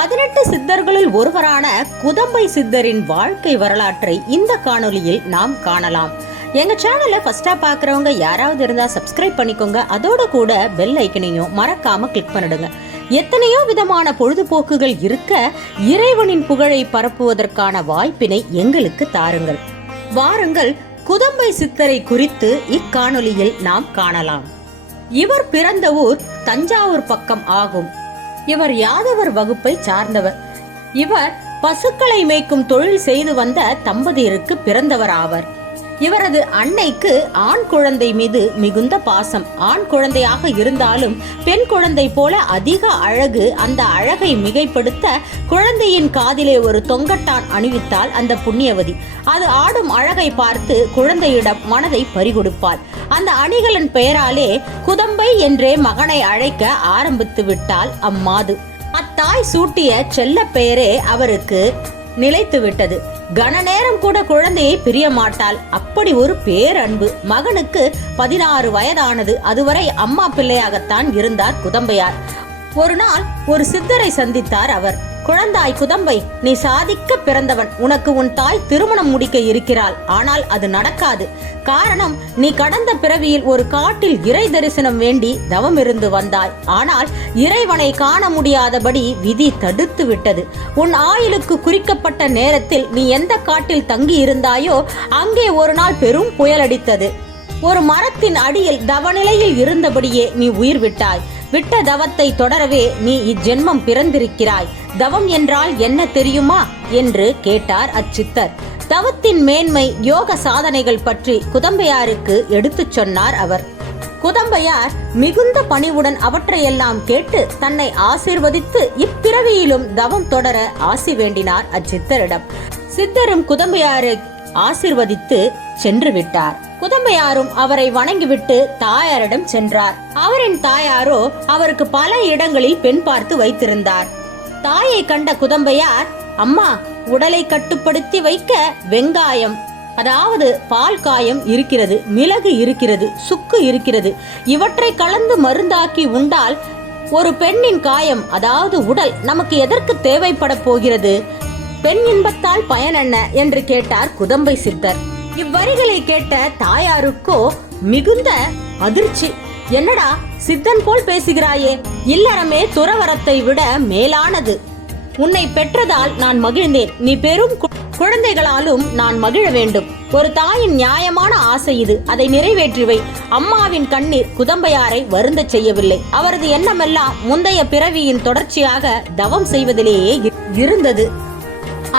18 சித்தர்களுள் ஒருவரான குதம்பை சித்தரின் வாழ்க்கை வரலாற்றை இந்த காணொலியில் நாம் காணலாம். எங்க சேனலை ஃபர்ஸ்டா பாக்குறவங்க யாராவது இருந்தா சப்ஸ்கிரைப் பண்ணிக்கோங்க. அதோட கூட பெல் ஐக்கனையும் மறக்காம கிளிக் பண்ணிடுங்க. எத்தனையோ விதமான பொழுதுபோக்குகள் இருக்க இறைவனின் புகழை பரப்புவதற்கான வாய்ப்பினை எங்களுக்கு தாருங்கள். வாருங்கள், குதம்பை சித்தரை குறித்து இக்காணொலியில் நாம் காணலாம். இவர் பிறந்த ஊர் தஞ்சாவூர் பக்கம் ஆகும். இவர் யாதவர் வகுப்பை சார்ந்தவர். இவர் பசுக்களை மேய்க்கும் தொழில் செய்து வந்த தம்பதியருக்கு பிறந்தவர் ஆவர். இவரது அன்னைக்கு ஆண் குழந்தை மீது மிகுந்த பாசம். ஆண் குழந்தையாக இருந்தாலும் பெண் குழந்தை போல அதிக அழகு. அந்த அழகை மிகைப்படுத்த குழந்தையின் காதிலே ஒரு தொங்கட்டான் அணிவித்தால் அந்த புண்ணியவதி அது ஆடும் அழகை பார்த்து குழந்தையிடம் மனதை பறிகொடுப்பாள். அந்த அணிகளின் பெயராலே குதம்பை என்றே மகனை அழைக்க ஆரம்பித்து விட்டாள் அம்மாது. அத்தாய் சூட்டிய செல்ல பெயரே அவருக்கு நிலைத்து விட்டது. கன நேரம் கூட குழந்தையை பிரிய மாட்டாள். அப்படி ஒரு பேரன்பு. மகனுக்கு 16 வயதானது. அதுவரை அம்மா பிள்ளையாகத்தான் இருந்தார் குதம்பையார். ஒரு நாள் ஒரு சித்தரை சந்தித்தார் அவர். குழந்தாய் குதம்பை, நீ சாதிக்க பிறந்தவன். உனக்கு உன் தாய் திருமணம் முடிக்க இருக்கிறாள். ஆனால் அது நடக்காது. காரணம், நீ கடந்த பிறவியில் ஒரு காட்டில் இறை தரிசனம் வேண்டி தவம் இருந்து வந்தாய். ஆனால் இறைவனை காண முடியாதபடி விதி தடுத்து விட்டது. உன் ஆயுளுக்கு குறிக்கப்பட்ட நேரத்தில் நீ எந்த காட்டில் தங்கி இருந்தாயோ அங்கே ஒரு நாள் பெரும் புயல் அடித்தது. ஒரு மரத்தின் அடியில் தவநிலையில் இருந்தபடியே நீ உயிர் விட்டாய். விட்ட தவத்தை தொடரவே நீ இஜென்மம் பிறந்திருக்கிறாய். தவம் என்றால் என்ன தெரியுமா என்று கேட்டார் அச்சித்தர். தவத்தின் மேன்மை, யோக சாதனைகள் பற்றி குதம்பையாருக்கு எடுத்துச் சொன்னார் அவர். குதம்பையார் மிகுந்த பணிவுடன் அவற்றையெல்லாம் கேட்டு தன்னை ஆசீர்வதித்து இப்பிறவியிலும் தவம் தொடர ஆசி வேண்டினார் அச்சித்தரிடம். சித்தரும் குதம்பையாரை ஆசீர்வதித்து சென்று விட்டார். குதம்பையாரும் அவரை வணங்கிவிட்டு தாயாரிடம் சென்றார். அவரின் தாயாரோ அவருக்கு பல இடங்களில் பெண் பார்த்து வைத்திருந்தார். தாயை கண்ட குதம்பையார், அம்மா, உடலை கட்டுப்படுத்தி வைக்க வெங்காயம், அதாவது பால் காயம் இருக்கிறது, மிளகு இருக்கிறது, சுக்கு இருக்கிறது. இவற்றை கலந்து மருந்தாக்கி உண்டால் ஒரு பெண்ணின் காயம், அதாவது உடல் நமக்கு எதற்கு தேவைப்பட போகிறது? பெண் இன்பத்தால் பயன் என்ன என்று கேட்டார் குதம்பை சித்தர். இவ்வரிகளை கேட்ட தாயாருக்கோ மிகுந்த அதிர்ச்சி. என்னடா சித்தன் போல் பேசுகிறாயே? இல்லறமே துறவரத்தை விட மேலானது. உன்னை பெற்றதால் நான் மகிழ்ந்தேன். நீ பெரும் குழந்தைகளாலும் நான் மகிழ வேண்டும். ஒரு தாயின் நியாயமான ஆசை இது. அதை நிறைவேற்றி வை. அம்மாவின் கண்ணீர் குதம்பையாரை வருந்த செய்யவில்லை. அவரது எண்ணமெல்லாம் முந்தைய பிறவியின் தொடர்ச்சியாக தவம் செய்வதிலேயே இருந்தது.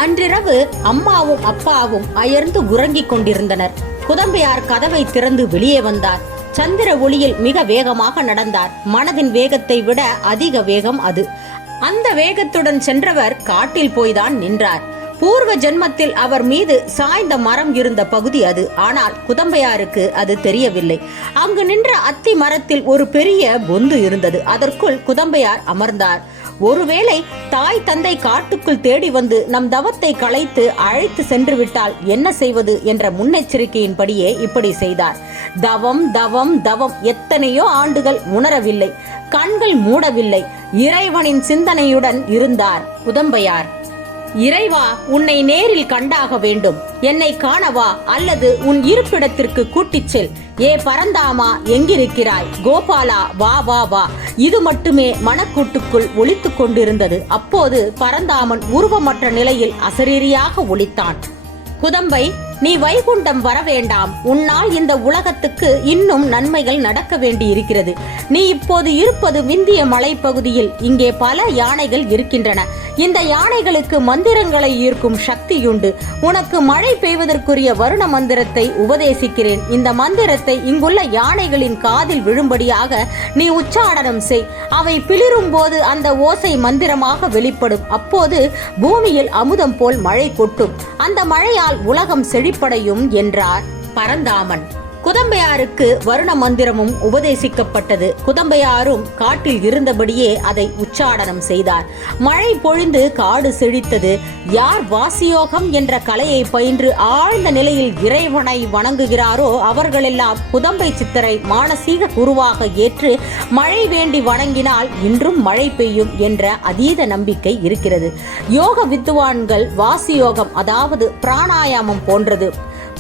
அன்றிரவு அம்மாவும் அப்பாவும் அயர்ந்து உறங்கிக் கொண்டிருந்தனர். குதம்பையார் கதவை திறந்து வெளியே வந்தார். சந்திர ஒளியில் மிக வேகமாக நடந்தார். மனதின் வேகத்தை விட அதிக வேகம் அது. அந்த வேகத்துடன் சென்றவர் காட்டில் போய்தான் நின்றார். பூர்வ ஜென்மத்தில் அவர் மீது சாய்ந்த மரம் இருந்த பகுதி அது. ஆனால் குதம்பையாருக்கு அது தெரியவில்லை. அங்கு நின்ற அத்தி மரத்தில் ஒரு பெரிய பொந்து இருந்தது. அதற்குள் குதம்பையார் அமர்ந்தார். ஒருவேளை தாய் தந்தை காட்டுக்குள் தேடி வந்து நம் தவத்தை களைத்து அழைத்து சென்று விட்டால் என்ன செய்வது என்ற முன்னெச்சரிக்கையின்படியே இப்படி செய்தார். தவம் தவம் தவம். எத்தனையோ ஆண்டுகள் உணரவில்லை. கண்கள் மூடவில்லை. இறைவனின் சிந்தனையுடன் இருந்தார் குதம்பையார். இறைவா, உன்னை நேரில் கண்டாக வேண்டும். என்னை காணவா அல்லது உன் இருப்பிடத்திற்கு கூட்டிச் செல். ஏ பரந்தாமா, எங்கிருக்கிறாய்? கோபாலா, வா வா வா. இது மட்டுமே மனக்கூட்டுக்குள் ஒலித்துக் கொண்டிருந்தது. அப்போது பரந்தாமன் உருவமற்ற நிலையில் அசரீரியாக ஒலித்தான். குதம்பை, நீ வைகுண்டம் வர வேண்டாம். உன்னால் இந்த உலகத்துக்கு இன்னும் நன்மைகள் நடக்க வேண்டி இருக்கிறது. நீ இப்போது இருப்பது விந்திய மலைப்பகுதியில். இங்கே பல யானைகள் இருக்கின்றன. இந்த யானைகளுக்கு மந்திரங்களை ஈர்க்கும் சக்தியுண்டு. உனக்கு மழை பெய்வதற்குரிய வருண மந்திரத்தை உபதேசிக்கிறேன். இந்த மந்திரத்தை இங்குள்ள யானைகளின் காதில் விழும்படியாக நீ உச்சாடனம் செய். அவை பிளிரும் போது அந்த ஓசை மந்திரமாக வெளிப்படும். அப்போது பூமியில் அமுதம் போல் மழை கொட்டும். அந்த மழையால் உலகம் செழிப்படையும் என்றார் பரந்தாமன். குதம்பையாருக்கு வருண மந்திரமும் உபதேசிக்கப்பட்டது. குதம்பையாரும் காட்டில் இருந்தபடியே அதை உச்சாடனம் செய்தார். மழை பொழிந்து காடு செழித்தது. யார் வாசியோகம் என்ற கலையை பயின்று ஆழ்ந்த நிலையில் இறைவனை வணங்குகிறாரோ அவர்களெல்லாம் குதம்பை சித்தரை மானசீக குருவாக ஏற்று மழை வேண்டி வணங்கினால் இன்றும் மழை பெய்யும் என்ற அதீத நம்பிக்கை இருக்கிறது. யோக வித்துவான்கள் வாசியோகம் அதாவது பிராணாயாமம் போன்றது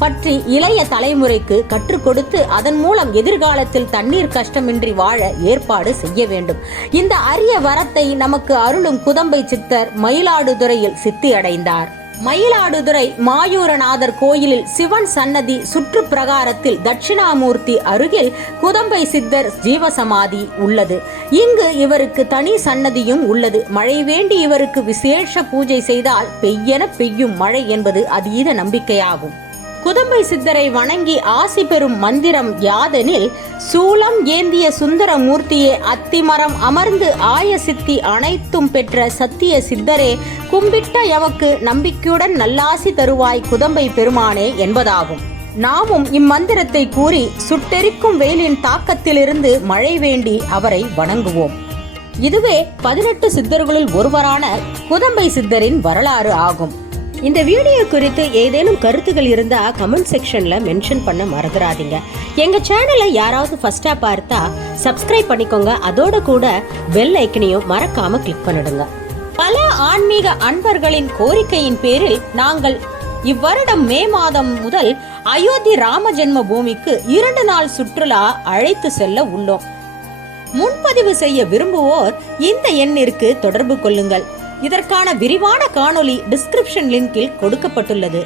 பற்றி இளைய தலைமுறைக்கு கற்றுக் கொடுத்து அதன் மூலம் எதிர்காலத்தில் தண்ணீர் கஷ்டமின்றி வாழ ஏற்பாடு செய்ய வேண்டும். இந்த அரிய வரத்தை நமக்கு அருளும் குதம்பை சித்தர் மயிலாடுதுறையில் சித்தி அடைந்தார். மயிலாடுதுறை மாயூரநாதர் கோயிலில் சிவன் சன்னதி சுற்று பிரகாரத்தில் தட்சிணாமூர்த்தி அருகில் குதம்பை சித்தர் ஜீவசமாதி உள்ளது. இங்கு இவருக்கு தனி சன்னதியும் உள்ளது. மழை வேண்டி இவருக்கு விசேஷ பூஜை செய்தால் பெய்யென பெய்யும் மழை என்பது அதீத நம்பிக்கையாகும். குதம்பை சித்தரை வணங்கி ஆசி பெறும் மந்திரம் யாதெனில், சூலம் ஏந்திய சுந்தர மூர்த்தியே, அத்திமரம் அமர்ந்து ஆய சித்தி அனைத்தும் பெற்ற சத்திய சித்தரே, கும்பிட்ட எமக்கு நம்பிக்கையுடன் நல்லாசி தருவாய் குதம்பை பெருமானே என்பதாகும். நாமும் இம்மந்திரத்தை கூறி சுட்டெரிக்கும் வெயிலின் தாக்கத்திலிருந்து மழை வேண்டி அவரை வணங்குவோம். இதுவே 18 சித்தர்களுள் ஒருவரான குதம்பை சித்தரின் வரலாறு ஆகும். இந்த வீடியோ குறித்து ஏதேனும் கருத்துகள் இருந்தா கமெண்ட் செக்ஷன்ல மென்ஷன் பண்ண மறந்துடாதீங்க. எங்க சேனலை யாராவது ஃபர்ஸ்டா பார்த்தா சப்ஸ்கிரைப் பண்ணிக்கோங்க. அதோட கூட பெல் ஐக்கனையும் மறக்காம கிளிக் பண்ணிடுங்க. பல ஆன்மீக அன்பர்களின் கோரிக்கையின் பேரில் நாங்கள் இவ்வருடம் மே மாதம் முதல் அயோத்தி ராம ஜென்ம பூமிக்கு 2 நாள் சுற்றுலா அழைத்து செல்ல உள்ளோம். முன்பதிவு செய்ய விரும்புவோர் இந்த எண்ணிற்கு தொடர்பு கொள்ளுங்கள். இதற்கான விரிவான காணொளி டிஸ்கிரிப்ஷன் லிங்கில் கொடுக்கப்பட்டுள்ளது.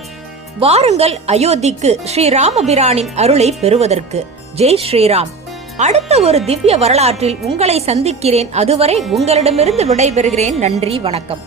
வாருங்கள் அயோத்திக்கு ஸ்ரீராமபிரானின் அருளை பெறுவதற்கு. ஜெய் ஸ்ரீராம். அடுத்த ஒரு திவ்ய வரலாற்றில் உங்களை சந்திக்கிறேன். அதுவரை உங்களிடமிருந்து விடைபெறுகிறேன். நன்றி, வணக்கம்.